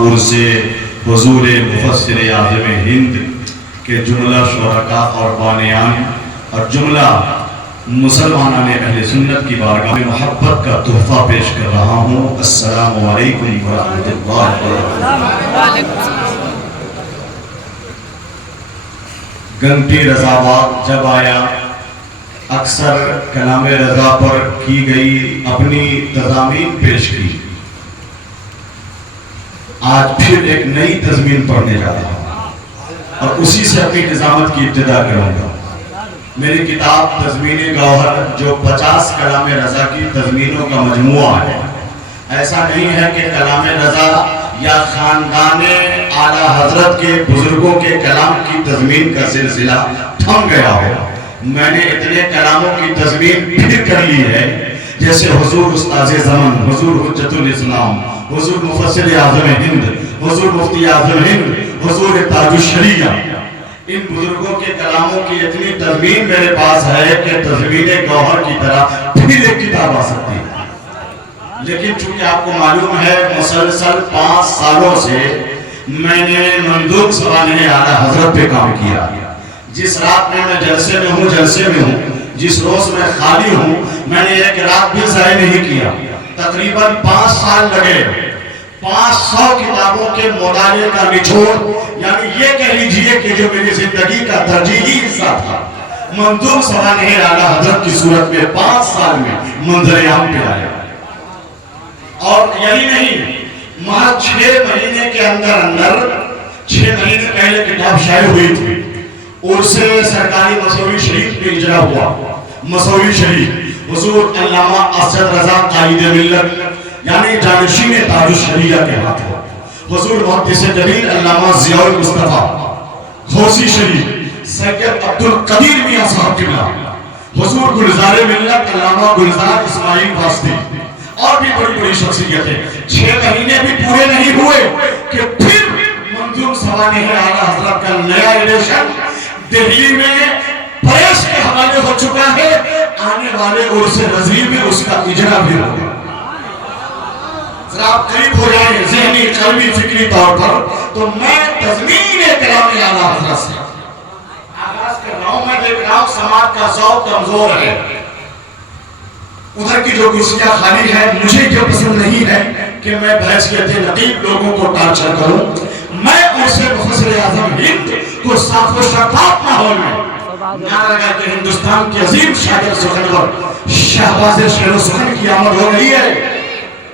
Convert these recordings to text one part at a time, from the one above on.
اور سے حضور مفسر اعظم ہند کے جملہ شرکاء اور بانیان اور جملہ مسلمانان اہل سنت کی بارگاہ میں محبت کا تحفہ پیش کر رہا ہوں۔ السلام علیکم ورحمۃ اللہ وبرکاتہ۔ گنٹی رضا باد جب آیا، اکثر کلام رضا پر کی گئی اپنی تضامین پیش کی۔ آج پھر ایک نئی تضمین پڑھنے جا رہا ہوں اور اسی سے اپنی نظامت کی ابتدا کروں گا۔ میری کتاب تضمین گوہر جو 50 کلام رضا کی تضمینوں کا مجموعہ ہے، ایسا نہیں ہے کہ کلام رضا یا خاندان اعلیٰ حضرت کے بزرگوں کے کلام کی تضمین کا سلسلہ تھم گیا ہو۔ میں نے اتنے کلاموں کی تضمین پھر کر لی ہے جیسے حضور استاذ زمن، حضور حجت الاسلام، حضور مفسر اعظم ہند، حضور مفتی اعظم ہند، حضور تاج الشریعہ۔ ان بزرگوں کے کلاموں کی اتنی تضمین میرے پاس ہے کہ تضمین گوہر کی طرح پھر ایک کتاب آ سکتی ہے۔ لیکن چونکہ آپ کو معلوم ہے مسلسل 5 سالوں سے میں نے مندوب سوانح اعلیٰ حضرت پہ کام کیا۔ جس رات میں جلسے میں ہوں جس روز میں خالی ہوں، میں نے ایک رات بھی ضائع نہیں کیا۔ تقریباً 5 سال لگے 500 کتابوں کے مطالعے کا نچوڑ، یعنی یہ کہہ لیجئے کہ جو میری زندگی کا ترجیحی حصہ تھا مندوب سوانح اعلیٰ حضرت کی صورت میں 5 سال میں منظر عام پہ آیا۔ اور یہی نہیں، محض 6 مہینے کے اندر 6 مہینے پہلے کتاب شائع ہوئی تھی، اور سے سرکاری مسوری شریف میں اجرا ہوا۔ مسوری شریف حضور علامہ اسد رضا قائد ملت یعنی جانشین تاج الشریعہ کے ہاتھوں، حضور محدث جلیل علامہ ضیاء المصطفیٰ گھوسی شریف سید عبدالقدیر میاں صاحب قبلہ، حضور گلزار ملت علامہ گلزار اسماعیل واسطی اور بھی بڑی شخصیتیں۔ 6 مہینے بھی پورے نہیں ہوئے کہ پھر منظوم سوانح اعلیٰ حضرت کا نیا ایڈیشن دہلی میں پریس کے حوالے ہو چکا ہے۔ آنے والے عرس رضیع میں اس کا اجرا بھی ہوگا۔ ذرا آپ قریب ہو جائیں ذہنی، قلبی، فکری طور پر، تو میں تضمین کلام اعلیٰ حضرت سے آغاز کر رہا ہوں۔ میں دیکھ رہا ہوں سماعت کا ذوق کمزور ہے، ادھر کی جو کرسیاں خالی ہے، مجھے یہ پسند نہیں ہے کہ میں بحث کے نقیب لوگوں کو ٹارچر کروں۔ میں اسے مفسر اعظم ہند کو صاف و شفاف ماحول میں نعرہ لگا کہ ہندوستان کے عظیم شاعر سخنور شہباز شعر و سخن کی آمد ہو رہی ہے۔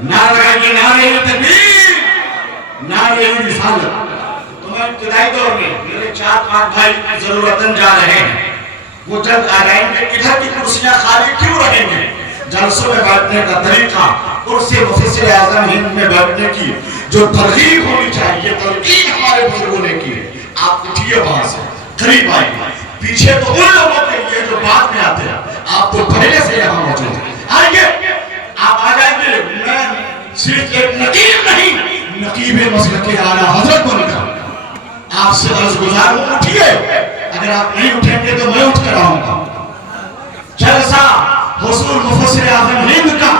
نعرہ لگا کہ نعرہ تکبیر، نعرہ رسالت۔ تو میں ابتدائی دور میں میرے 4-5 بھائی ضرورتاً جا رہے ہیں، وہ جلد آ جائیں گے۔ ادھر کی کرسیاں خالی کیوں رہیں گے؟ جلسوں میں بیٹھنے کا طریقہ اور سے مفسر اعظم ہند میں بیٹھنے کی جو ترغیب ہونی چاہیے، تلقین ہمارے بزرگوں نے کی ہے۔ آپ اٹھیے وہاں سے، قریب آئیے، پیچھے تو ان لوگوں کے لیے جو بعد میں آتے ہیں، آپ تو پہلے سے یہاں موجود ہیں۔ آئیے، آپ آ جائیں گے۔ میں صرف ایک نقیب نہیں، نقیب مسلک اعلیٰ حضرت بن کر آپ سے عرض گزار ہوں، اٹھیے۔ اگر آپ نہیں اٹھیں گے تو میں اٹھ کر آؤں گا۔ جلسہ حضور مفسر اعظم ہند کا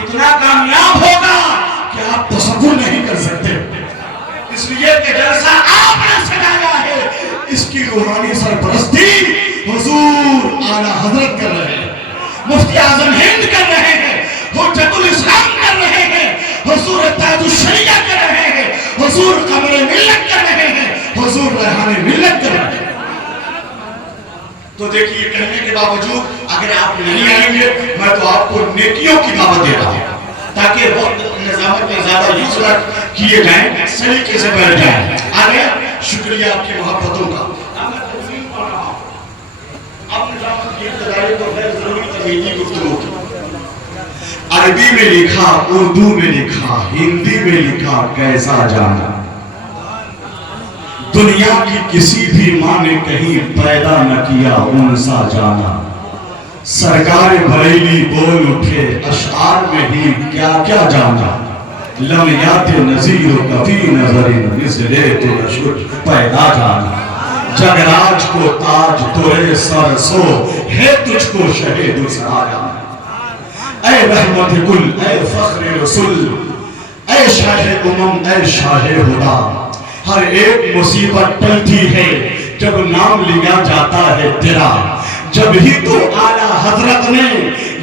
اتنا کامیاب ہوگا کہ آپ تصور نہیں کر سکتے، اس لیے کہ جلسہ آپ نے سجایا ہے، اس کی روحانی سرپرستی حضور اعلیٰ حضرت کر رہے ہیں، مفتی اعظم ہند کر رہے ہیں، حجت الاسلام کر رہے ہیں، حضور تاج الشریعہ کر رہے ہیں، حضور قمر ملت کر رہے ہیں، حضور ریحان ملت کر رہے ہیں۔ تو دیکھیے، کہنے کے باوجود اگر آپ نہیں آئیں گے، میں تو آپ کو نیکیوں کی دعوت دے رہا ہوں تاکہ وقت نظامت میں زیادہ یوز کیے جائیں، سلیقے سے بیٹھ جائیں۔ آگے شکریہ آپ کی محبتوں کا۔ اب نظامت کی ابتدائی تو غیر ضروری تمیزی گفتگو کی۔ عربی میں لکھا، اردو میں لکھا، ہندی میں لکھا، کیسا جانا؟ دنیا کی کسی بھی ماں نے کہیں پیدا نہ کیا ان سا جانا۔ سرکار بریلی بول اٹھے اشعار میں ہی کیا کیا جانا۔ لمیات نظیر و کفی نظر مثلے تو نشد پیدا جانا۔ جگراج کو تاج تورے سر سو ہے تجھ کو شہید سرایا۔ اے رحمت کل، اے فخر رسول، اے شاہ امم اے شاہ ہدا، ہر ایک مصیبت ٹلتی ہے جب نام لیا جاتا ہے تیرا، جب ہی تو اعلیٰ حضرت نے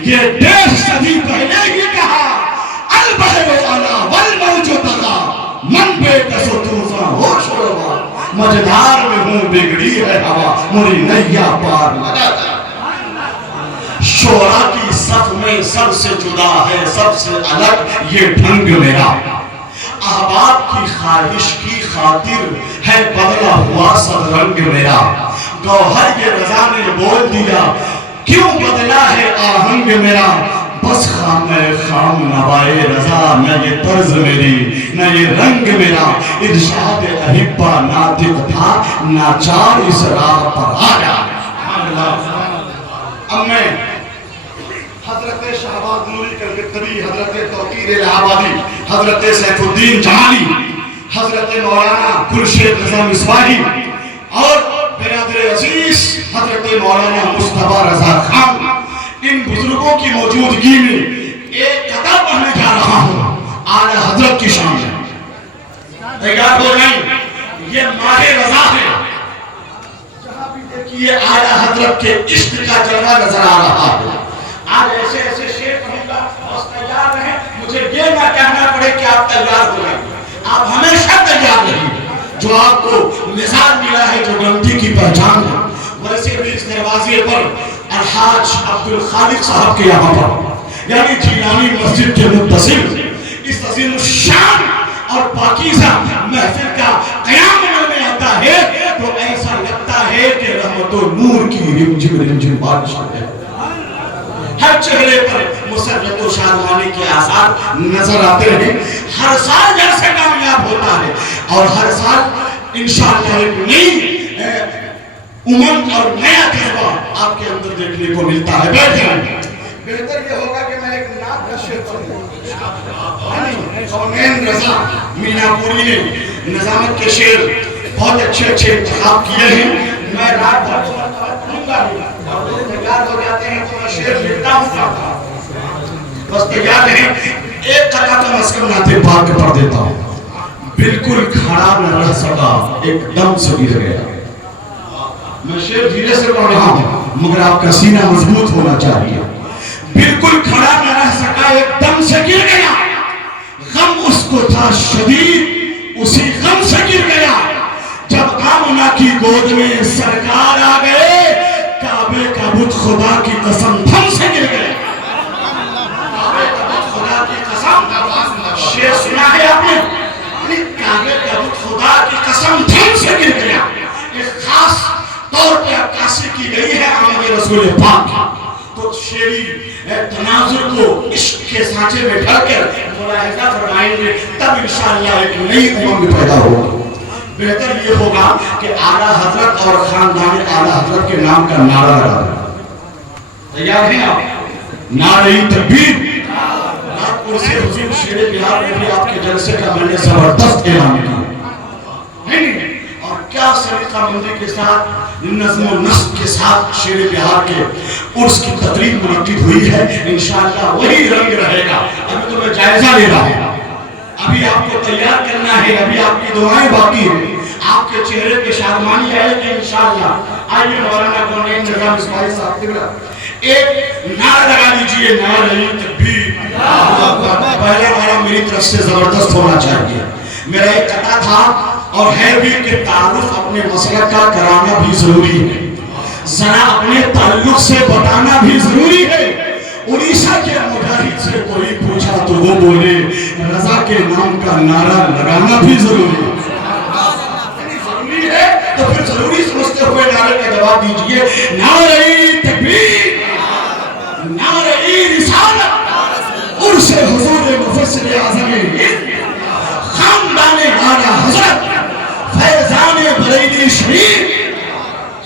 یہ 1.5 صدی پہلے ہی کہا، البحر اعلیٰ والموج تقا من بے کس و طوفان ہو شوربا، مجدار میں ہوں بگڑی ہے ہوا موری نیا پار لگا جا۔ شعراء کی صف میں سب سے جدا ہے سب سے الگ یہ ڈھنگ میرا، احباب کی خواہش کی خاطر ہے بدلا ہوا سب رنگ میرا، گوہر یہ رضا نے بول دیا کیوں بدلا ہے آہنگ میرا، بس خام نوائے رضا نہ یہ طرز میری نہ یہ رنگ میرا، ارشاد احبہ ناطق تھا ناچار اس راہ پر آیا۔ اب میں حضرت شہباز نوری کلکتری، حضرت توقیر الہٰبادی، حضرت سیف الدین جمالی، حضرت مولانا خورشید رضا مصباحی اور برادر عزیز حضرت مولانا مصطفیٰ رضا خان، ان بزرگوں کی موجودگی میں ایک قطعہ پڑھنے جا رہا ہوں اعلیٰ حضرت کی شان میں۔ تیار ہو جائیں، یہ ماہ رضا ہے، جہاں بھی دیکھیے اعلیٰ حضرت کے عشق کا جلوہ نظر آ رہا ہے۔ آج ایسے ایسے شعر کہوں گا، بس تیار رہیں، مجھے یہ نہ کہنا پڑے کہ آپ تیار ہو جائیں، آپ ہمیشہ تیار رہیں۔ جو آپ کو مثال ملا ہے جو غلطی کی پہچان ہے، ویسے بھی اس دروازے پر الحاج عبدالخالق صاحب کے یہاں پر یعنی جیلانی مسجد کے متصل اس عظیم الشان اور پاکیزہ محفل کا قیام میں آتا ہے تو ایسا لگتا ہے کہ رحمت و نور کی رمجم بارش ہے، ہر چہرے پر مسرت و شادمانی کے آثار نظر آتے ہیں، ہر سال جیسے کامیاب ہوتا ہے اور ہر سال انشاءاللہ ایک نئی امنگ اور نیا جذبہ آپ کے اندر دیکھنے کو ملتا ہے۔ بیٹھ جائیں، بہتر یہ ہوگا کہ میں ایک نعت کا شعر پڑھوں۔ کونین رضا مینا پوری نے نظامت کے شعر بہت اچھے انتخاب کیے ہیں، میں رات بھر پڑھوں گا تیار ہو جاتے ہیں تو میں شعر لکھتا ہوں، بس تیار رہیں۔ ایک قطعہ کا مسکن نعت پاک کے پڑھ دیتا ہوں۔ بالکل کھڑا نہ رہ سکا ایک دم سے گر گیا، میں شعر دھیرے سے پڑھ رہا ہوں مگر آپ کا سینہ مضبوط ہونا چاہیے۔ بالکل کھڑا نہ رہ سکا ایک دم سے گر گیا، غم اس کو تھا شدید اسی غم سے گر گیا، جب آمنہ کی گود میں سرکار آ گئے کعبے کا بت خدا کی قسم تھم سے گر گیا۔ کعبے کا بت خدا کی قسم، شعر سنا ہے آپ نے، کعبے کا بت خدا کی قسم تھم سے گر گیا۔ ایک خاص طور پہ عکاسی کی گئی ہے آمد رسول پاک، تو شعری تناظر کو عشق کے سانچے میں ڈھل کر ملاحظہ فرمائیں گے، تب انشاءاللہ ایک نئی امنگ پیدا ہوگا۔ بہتر یہ ہوگا کہ اعلیٰ حضرت اور خاندان اعلیٰ حضرت کے نام کا نعرہ لگا دیں۔ تیار ہیں آپ؟ نعرہ تکبیر۔ ناگپور سے حضور شیر بہار میں بھی آپ کے جلسے کا میں نے زبردست اعلان کیا، اور کیا سلیقہ مندی کے ساتھ نظم و نسق کے ساتھ شیر بہار کے عرس کی تقریب منعقد ہوئی ہے، انشاءاللہ وہی رنگ رہے گا۔ ابھی تو میں جائزہ لے رہا ہوں، ابھی آپ کو تیار کرنا ہے، ابھی آپ کی دعائیں باقی ہیں، آپ کے چہرے پہ شادمانی آئے گی انشاءاللہ۔ آئیے مولانا کونین رضا مصباحی صاحب قبلہ ایک نعرہ لگا لیجئے، نعرہ تکبیر۔ پہلا نعرہ میری طرف سے زبردست ہونا چاہیے۔ میرا ایک قطعہ تھا اور ہے بھی کہ تعارف اپنے مسلک کا کرانا بھی ضروری ہے، ذرا اپنے تعلق سے بتانا بھی ضروری ہے۔ اڑیسہ کے مجاہد سے کوئی پوچھا تو وہ بولے رضا کے نام کا نعرہ لگانا بھی ضروری ہے، ضروری ہے تو پھر ضروری سمجھتے ہوئے نعرے کا جواب دیجئے، نعرہ تکبیر، نعرہ رسالت، عرس حضور مفسر اعظم ہند، خاندان اعلیٰ حضرت، فیضان بریلی شریف۔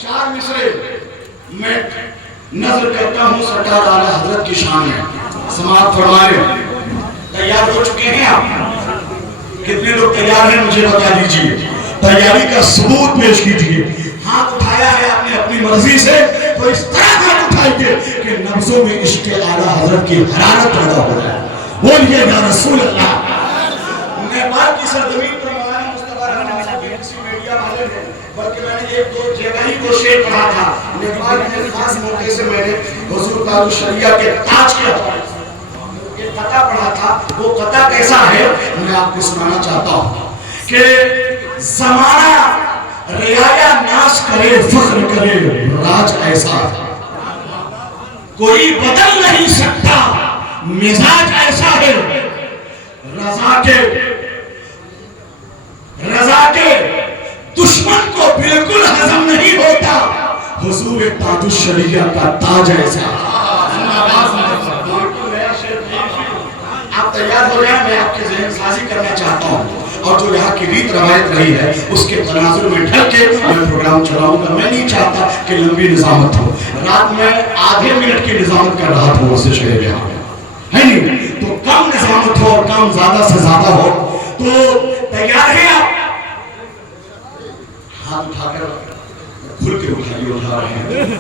چار مصرے میں نظر کرتا ہوں سرکار اعلیٰ حضرت کی شان ہے، سماعت فرمائے۔ تیار ہو چکے ہیں آپ؟ کتنے لوگ تیار ہیں مجھے بتا دیجئے، تیاری کا ثبوت پیش کیجئے۔ ہاتھ اٹھایا ہے آپ نے اپنی مرضی سے تو اس طرح ہاتھ اٹھائیے کہ نبضوں میں عشق اعلیٰ حضرت کی حرارت پیدا ہو جائے۔ بولیے یا رسول اللہ، کی سرزمین پر مولانا مصطفیٰ رحمۃ اللہ کسی میڈیا والے نے، بلکہ میں نے ایک دو جگہ ہی کو شعر پڑھا تھا نیپال میں خاص موقع سے میں نے حضور تاج الشریعہ کے تاج کے حوالے سے یہ قطعہ پڑھا تھا. وہ قطعہ کیسا ہے میں آپ کو سنانا چاہتا ہوں کہ زمانہ رعایا ناز کرے فخر کرے راج ایسا کوئی بدل نہیں سکتا مزاج ایسا ہے. رضا کے دشمن کو بالکل ہضم نہیں ہوتا حضور تاج الشریعہ کا تاج ایسا. آپ تیار ہو جائیں، میں آپ کے ذہن سازی کرنا چاہتا ہوں اور جو یہاں کی ریت روایت رہی ہے اس کے تناظر میں ڈھل کے میں پروگرام چلاؤں گا. میں نہیں چاہتا کہ لمبی نظامت ہو. رات میں آدھے منٹ کی نظامت کر رہا تھا اس سے شہر یہاں ہے نہیں، تو کم نظامت ہو اور کم زیادہ سے زیادہ ہو. تو تیار ہیں آپ؟ ہاتھ اٹھا کر کھل کے اٹھا رہے ہیں.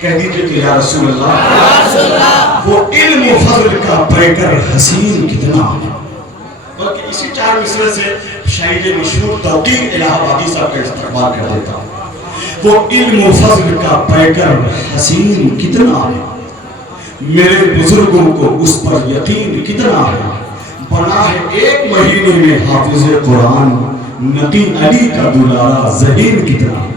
کہہ دیجئے کہ یا رسول اللہ وہ علم و فضل کا پیکر حسین کتنا ہے. بلکہ اسی 4 مصرے سے شاعر مشہور توقیر الہ آبادی صاحب کا استقبال کر دیتا ہوں. وہ علم و فضل کا پیکر حسین کتنا ہے، میرے بزرگوں کو اس پر یقین کتنا ہے. بنا ہے 1 مہینے میں حافظ قرآن، نقی علی کا دلارا ذہین کتنا ہے.